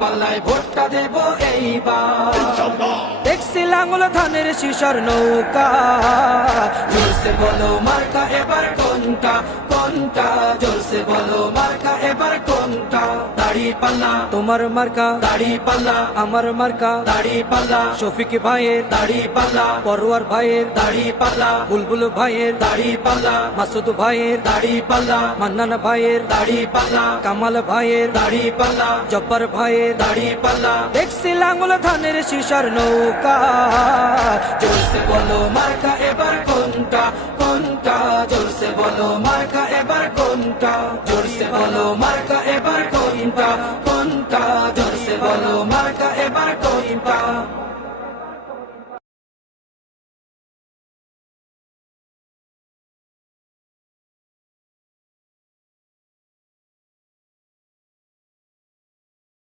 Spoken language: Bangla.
পাল্লায় ভোটটা দেব এইবার। দেখছি লাঙ্গল ধানের শিশর নৌকা, জোরসে বলো মার্কা এবার কোনটা কোনটা, জোরসে বলো মার্কা এবার কোনটা। দাড়ি পাল্লা তোমার মার্কা, দাড়ি পাল্লা আমার মার্কা, দাড়ি পাল্লা শফিক ভাইয়ের দাড়ি পাল্লা, পরোয়ার ভাইয়ের দাড়ি পাল্লা, বুলবুল ভাইয়ের দাড়ি পাল্লা, মাসুদ ভাইয়ের দাড়ি পাল্লা, মান্নান ভাইয়ের দাড়ি পাল্লা, কামাল ভাইয়ের দাড়ি পাল্লা, জব্বার ভাইয়ের দাড়ি পাল্লা। দেখছি লাঙ্গল ধানের শিশার নৌকা, জোরসে বলো মার্কা এবার কোনটা কোনটা, জোরসে বলো মার্কা এবার কোনটা, জোরসে বলো মার্কা এবার কোনটা কোনটা, জোরসে বলো মার্কা এবার কোনটা।